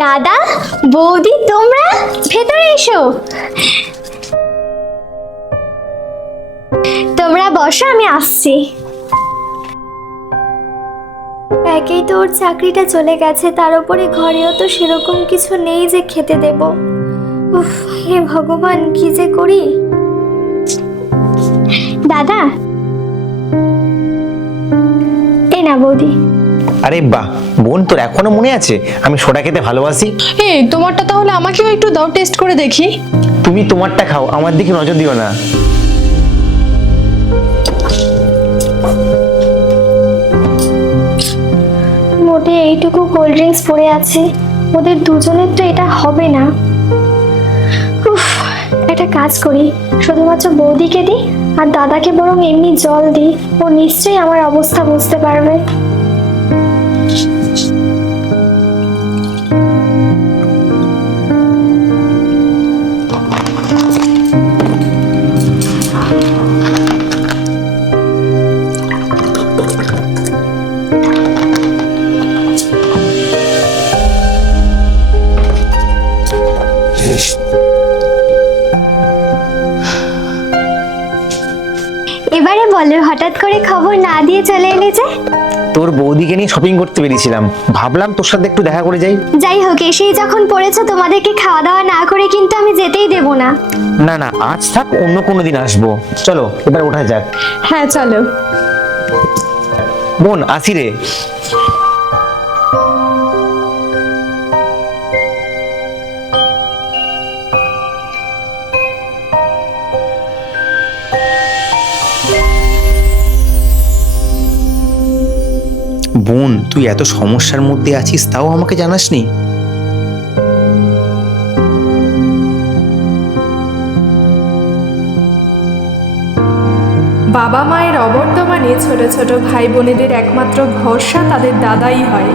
দাদা, বৌদি, তোমরা ভেতরে এসো। তোমরা বসো, আমি আসছি। একেই তো ওর চাকরিটা চলে গেছে, তার উপরে ঘরেও তো সেরকম কিছু নেই যে খেতে দেব। উফ, হে ভগবান, কি যে করি। দাদা, এই না বৌদি। আরে বাহ বোন, তোর এখনো মনে আছে আমি সোডা খেতে ভালোবাসি? এই তোমারটা তাহলে আমাকেও একটু দাও, টেস্ট করে দেখি। তুমি তোমারটা খাও, আমার দিকে নজর দিও না। মোটে এইটুকু কোল্ড ড্রিঙ্কস পড়ে আছে, ওদের দুজনের তো এটা হবে না। উফ, একটা কাজ করি, শুধুমাত্র বৌদিকে দিই আর দাদাকে বরং এমনি জল দিই, ও নিশ্চয়ই আমার অবস্থা বুঝতে পারবে। এবারে বলো, হঠাৎ করে খবর না দিয়ে চলে এলে যে? তোর বৌদিকে নিয়ে শপিং করতে বেরিয়েছিলাম, ভাবলাম তোর সাথে একটু দেখা করে যাই। যাই হোক, এসেই যখন পড়েছো, তোমাদেরকে খাওয়া দাওয়া না করে কিন্তু আমি যেতেই দেব না। না না, আজ থাক, অন্য কোনো দিন আসবো। চলো এবার ওঠা যাক। হ্যাঁ চলো। বোন আসি রে। বোন, তুই এত সমস্যার মধ্যে আছিস তাও আমাকে জানাসনি? বাবা মায়ের অবর্তমানে ছোট ছোট ভাই বোনেদের একমাত্র ভরসা তাদের দাদাই হয়।